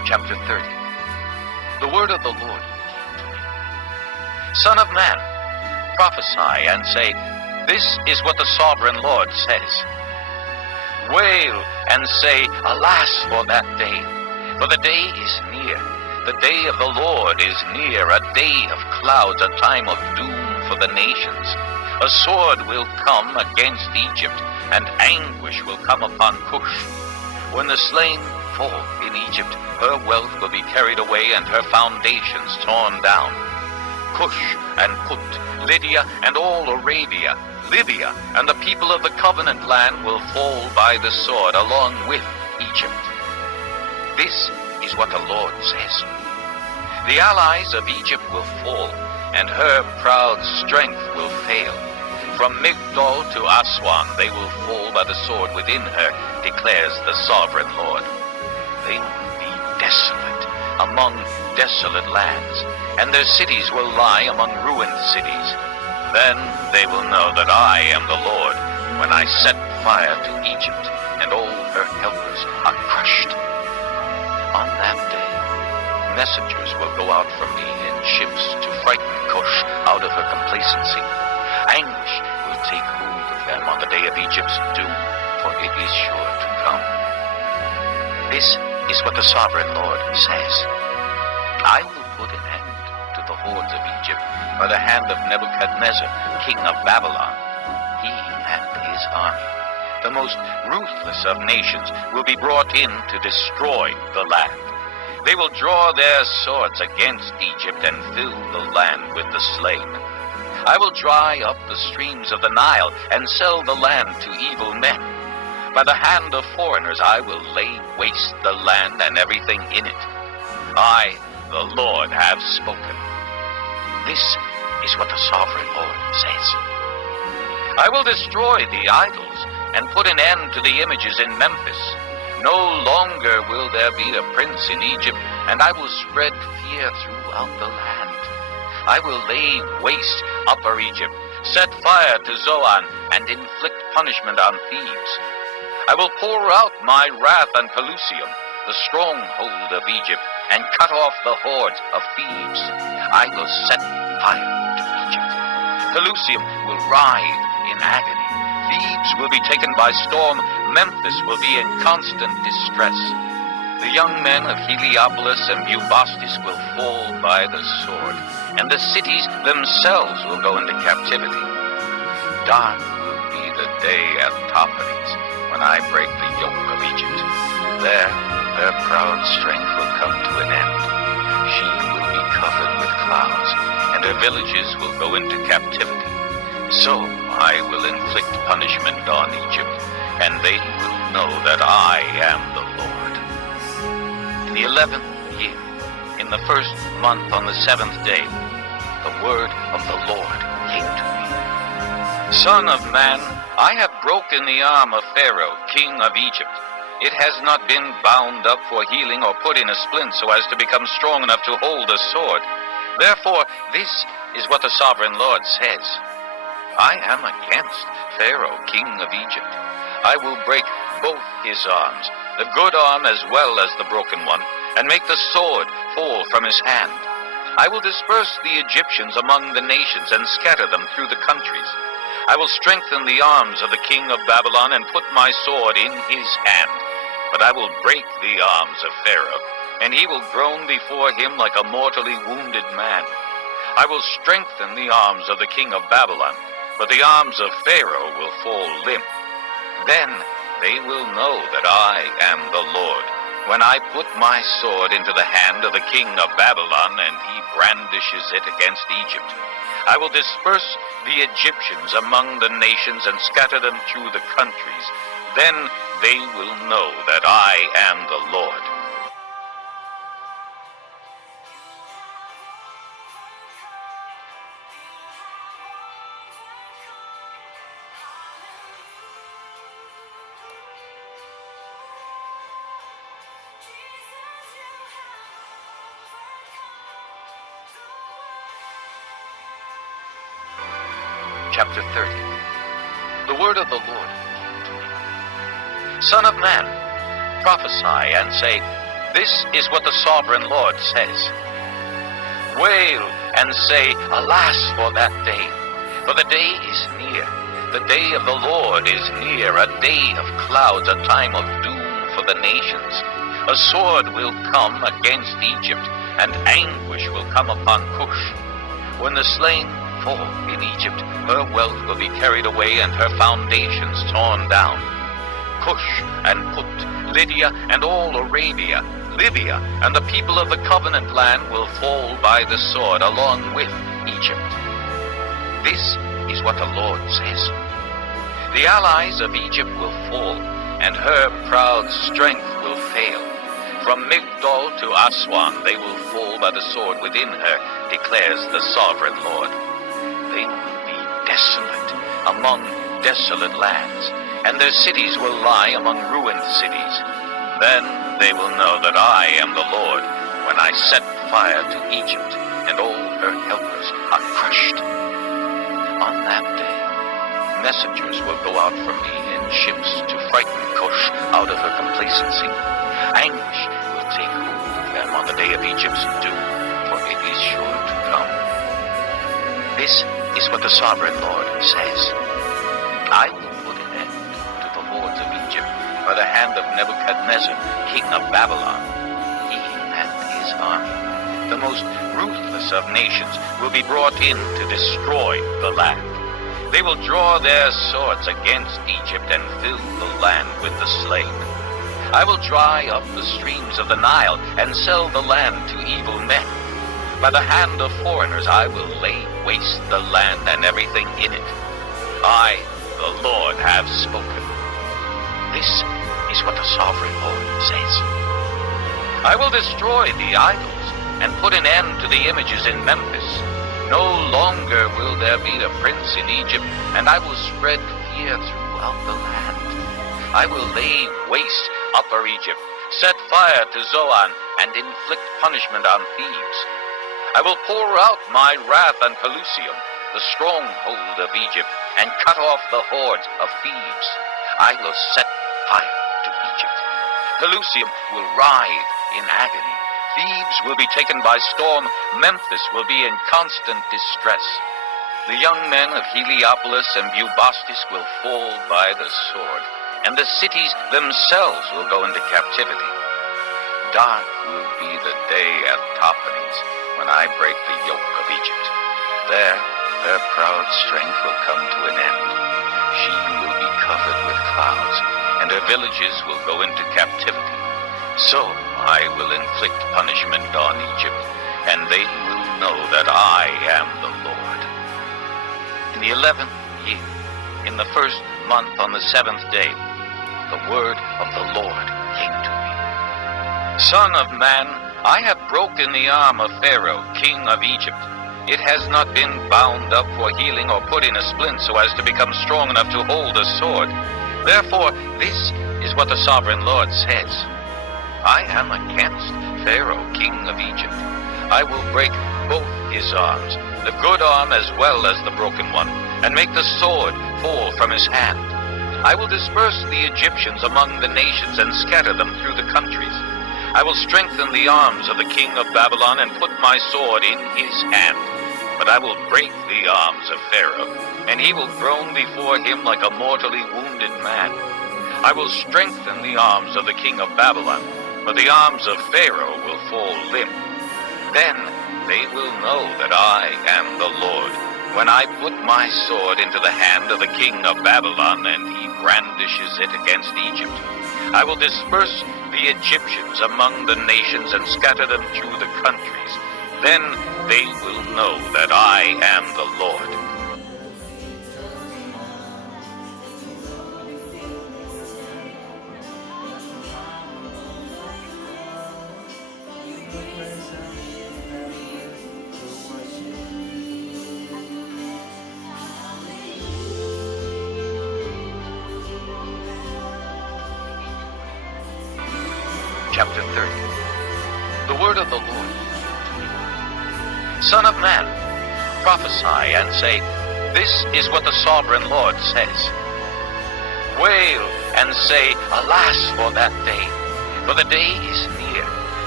Chapter 30. The word of the Lord came to me. Son of man, prophesy and say, This is what the sovereign Lord says. Wail and say, Alas for that day, for the day is near. The day of the Lord is near, a day of clouds, a time of doom for the nations. A sword will come against Egypt, and anguish will come upon Cush. When the slain fall in Egypt, her wealth will be carried away and her foundations torn down. Cush and Put, Lydia and all Arabia, Libya and the people of the covenant land will fall by the sword along with Egypt. This is what the Lord says. The allies of Egypt will fall, and her proud strength will fail. From Migdol to Aswan they will fall by the sword within her, declares the sovereign Lord. They will be desolate among desolate lands, and their cities will lie among ruined cities. Then they will know that I am the Lord, when I set fire to Egypt, and all her helpers are crushed. On that day, messengers will go out from me in ships to frighten Cush out of her complacency. Anguish will take hold of them on the day of Egypt's doom, for it is sure to come. This is what the sovereign Lord says. I will put an end to the hordes of Egypt by the hand of Nebuchadnezzar, king of Babylon. He and his army, the most ruthless of nations, will be brought in to destroy the land. They will draw their swords against Egypt and fill the land with the slain. I will dry up the streams of the Nile and sell the land to evil men. By the hand of foreigners I will lay waste the land and everything in it. I, the Lord, have spoken. This is what the sovereign Lord says. I will destroy the idols and put an end to the images in Memphis. No longer will there be a prince in Egypt, and I will spread fear throughout the land. I will lay waste Upper Egypt, set fire to Zoan, and inflict punishment on Thebes. I will pour out my wrath on Pelusium, the stronghold of Egypt, and cut off the hordes of Thebes. I will set fire to Egypt. Pelusium will writhe in agony. Thebes will be taken by storm. Memphis will be in constant distress. The young men of Heliopolis and Bubastis will fall by the sword, and the cities themselves will go into captivity. Dark will be the day at Tahpanhes, when I break the yoke of Egypt. There, her proud strength will come to an end. She will be covered with clouds, and her villages will go into captivity. So I will inflict punishment on Egypt, and they will know that I am the Lord. In the 11th year, in the first month on the 7th day, the word of the Lord came to me. Son of man, I have broken the arm of Pharaoh, king of Egypt. It has not been bound up for healing or put in a splint so as to become strong enough to hold a sword. Therefore, this is what the sovereign Lord says. I am against Pharaoh, king of Egypt. I will break both his arms, the good arm as well as the broken one, and make the sword fall from his hand. I will disperse the Egyptians among the nations and scatter them through the countries. I will strengthen the arms of the king of Babylon and put my sword in his hand. But I will break the arms of Pharaoh, and he will groan before him like a mortally wounded man. I will strengthen the arms of the king of Babylon, but the arms of Pharaoh will fall limp. Then they will know that I am the Lord, when I put my sword into the hand of the king of Babylon, and he brandishes it against Egypt. I will disperse the Egyptians among the nations and scatter them through the countries. Then they will know that I am the Lord. Chapter 30. The word of the Lord came to me. Son of man, prophesy and say, This is what the sovereign Lord says. Wail and say, Alas for that day, for the day is near. The day of the Lord is near, a day of clouds, a time of doom for the nations. A sword will come against Egypt, and anguish will come upon Cush. When the slain fall in Egypt, her wealth will be carried away and her foundations torn down. Cush and Put, Lydia and all Arabia, Libya and the people of the covenant land will fall by the sword along with Egypt. This is what the Lord says. The allies of Egypt will fall, and her proud strength will fail. From Migdol to Aswan they will fall by the sword within her, declares the sovereign Lord. They will be desolate among desolate lands, and their cities will lie among ruined cities. Then they will know that I am the Lord, when I set fire to Egypt, and all her helpers are crushed. On that day, messengers will go out from me in ships to frighten Cush out of her complacency. Anguish will take hold of them on the day of Egypt's doom, for it is sure to come. This is what the sovereign Lord says. I will put an end to the lords of Egypt by the hand of Nebuchadnezzar, king of Babylon. He and his army, the most ruthless of nations, will be brought in to destroy the land. They will draw their swords against Egypt and fill the land with the slain. I will dry up the streams of the Nile and sell the land to evil men. By the hand of foreigners I will lay waste the land and everything in it. I, the Lord, have spoken. This is what the sovereign Lord says. I will destroy the idols and put an end to the images in Memphis. No longer will there be a prince in Egypt, and I will spread fear throughout the land. I will lay waste Upper Egypt, set fire to Zoan, and inflict punishment on Thebes. I will pour out my wrath on Pelusium, the stronghold of Egypt, and cut off the hordes of Thebes. I will set fire to Egypt. Pelusium will writhe in agony. Thebes will be taken by storm. Memphis will be in constant distress. The young men of Heliopolis and Bubastis will fall by the sword, and the cities themselves will go into captivity. Dark will be the day at Tahpanhes, when I break the yoke of Egypt. There, her proud strength will come to an end. She will be covered with clouds, and her villages will go into captivity. So I will inflict punishment on Egypt, and they will know that I am the Lord. In the 11th year, in the first month on the 7th day, the word of the Lord came to me. Son of man, I have broken the arm of Pharaoh, king of Egypt. It has not been bound up for healing or put in a splint so as to become strong enough to hold a sword. Therefore, this is what the sovereign Lord says. I am against Pharaoh, king of Egypt. I will break both his arms, the good arm as well as the broken one, and make the sword fall from his hand. I will disperse the Egyptians among the nations and scatter them through the countries. I will strengthen the arms of the king of Babylon and put my sword in his hand. But I will break the arms of Pharaoh, and he will groan before him like a mortally wounded man. I will strengthen the arms of the king of Babylon, but the arms of Pharaoh will fall limp. Then they will know that I am the Lord, when I put my sword into the hand of the king of Babylon, and he brandishes it against Egypt. I will disperse the Egyptians among the nations and scatter them through the countries. Then they will know that I am the Lord. Chapter 30. The word of the Lord. Son of man, prophesy and say, This is what the sovereign Lord says. Wail and say, Alas for that day, for the day is near.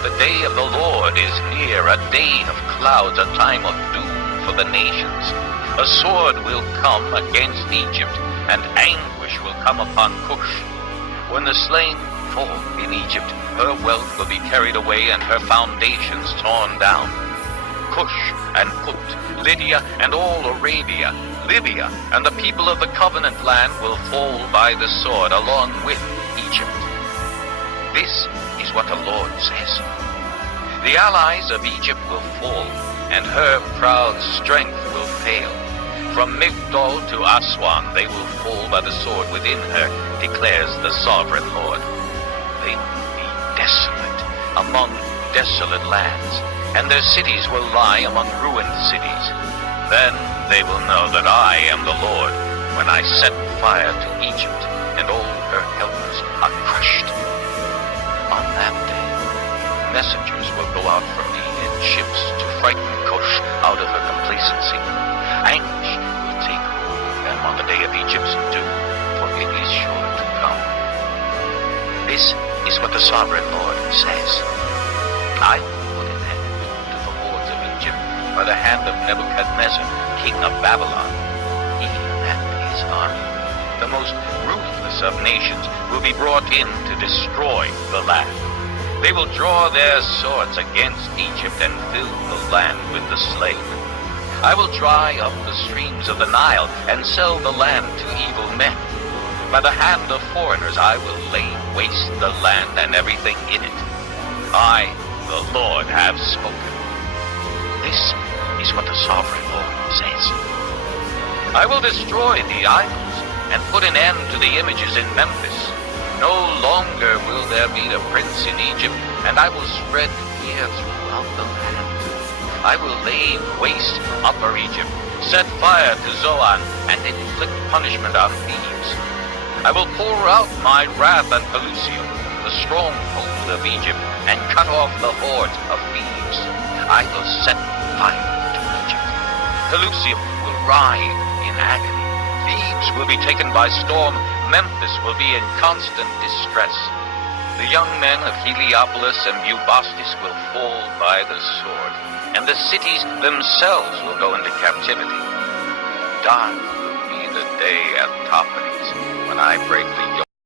The day of the Lord is near, a day of clouds, a time of doom for the nations. A sword will come against Egypt, and anguish will come upon Cush. When the slain fall in Egypt, her wealth will be carried away and her foundations torn down. Cush and Put, Lydia and all Arabia, Libya and the people of the covenant land will fall by the sword along with Egypt. This is what the Lord says. The allies of Egypt will fall, and her proud strength will fail. From Migdol to Aswan they will fall by the sword within her, declares the sovereign Lord. They will be desolate among desolate lands, and their cities will lie among ruined cities. Then they will know that I am the Lord, when I set fire to Egypt, and all her helpers are crushed. On that day, messengers will go out from me in ships to frighten Cush out of her complacency. Anguish will take hold of them on the day of Egypt's doom, for it is sure to come. This is what the sovereign Lord says. I will put an end to the hordes of Egypt by the hand of Nebuchadnezzar, king of Babylon. He and his army, the most ruthless of nations, will be brought in to destroy the land. They will draw their swords against Egypt and fill the land with the slain. I will dry up the streams of the Nile and sell the land to evil men. By the hand of foreigners I will lay waste the land and everything in it. I, the Lord, have spoken. This is what the sovereign Lord says. I will destroy the idols and put an end to the images in Memphis. No longer will there be a prince in Egypt, and I will spread fear throughout the land. I will lay waste Upper Egypt, set fire to Zoan, and inflict punishment on Thebes. I will pour out my wrath on Pelusium, the stronghold of Egypt, and cut off the hordes of Thebes. I will set fire to Egypt. Pelusium will writhe in agony. Thebes will be taken by storm. Memphis will be in constant distress. The young men of Heliopolis and Bubastis will fall by the sword, and the cities themselves will go into captivity. Dark will be the day at Tophades, when I break the yoke.